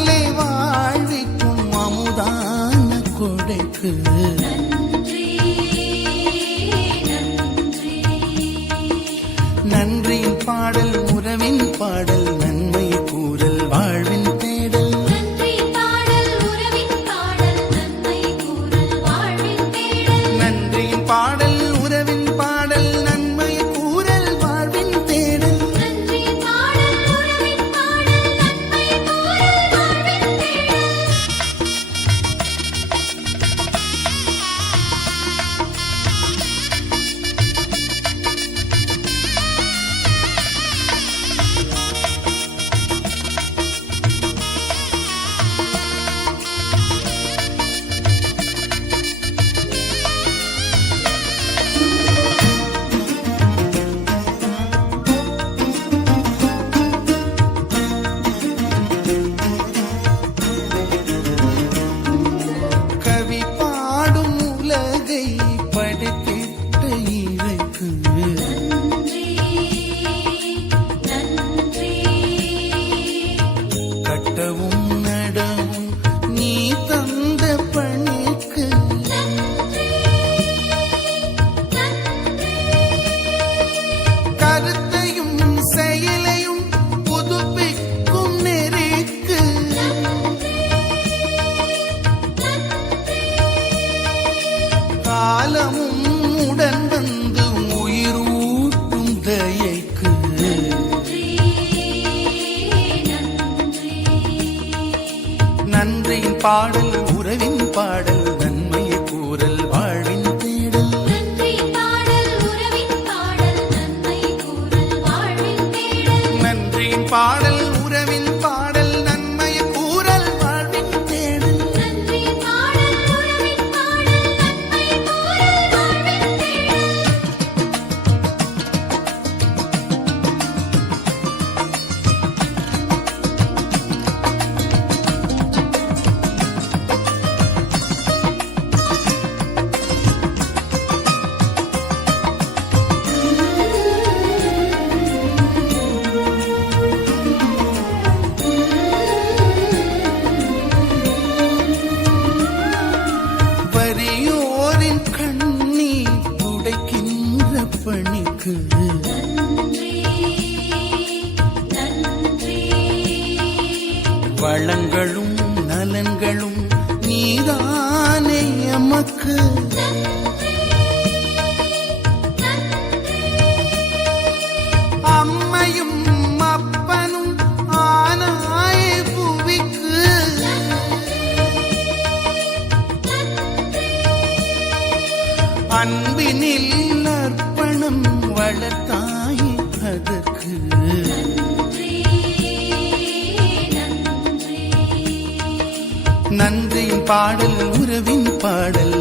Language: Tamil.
அன்பாலே வாழ்விக்கும் அமுதான கொடைக்கு நன்றியின் பாடல் உறவின் பாடல் நன்மை கூறல் வாழ்வின் தேடல் நன்றியின் பாடல் உறவின் பாடல் நன்மை கூறல் வாழ்வின் தேடல் கட்டவும் நடவும் நீ தந்த பணிக்கு கருத்தையும் செயலையும் புதுப்பிக்கும் நெறிக்கு காலமும் உடன் வந்து உயிரூட்டும் தயைக்கு நன்றியின் பாடல் உறவின் பாடல் நன்மையை கூறல் வாழ்வின் தேடல் நன்றியின் பாடல் உறவின் பாடல் நன்மையை கூறல் வாழ்வின் தேடல் வறியோரின் கண்ணீர் துடைக்கின்ற பணிக்கு வளங்களும் நலன்களும் நீதானே எமக்கு அம்மையும் அப்பனும் ஆனாய புவிக்கு அன்பினில் அர்ப்பணம் வளர்த்தாய் அதற்கு நன்றியின் பாடல் உறவின் பாடல்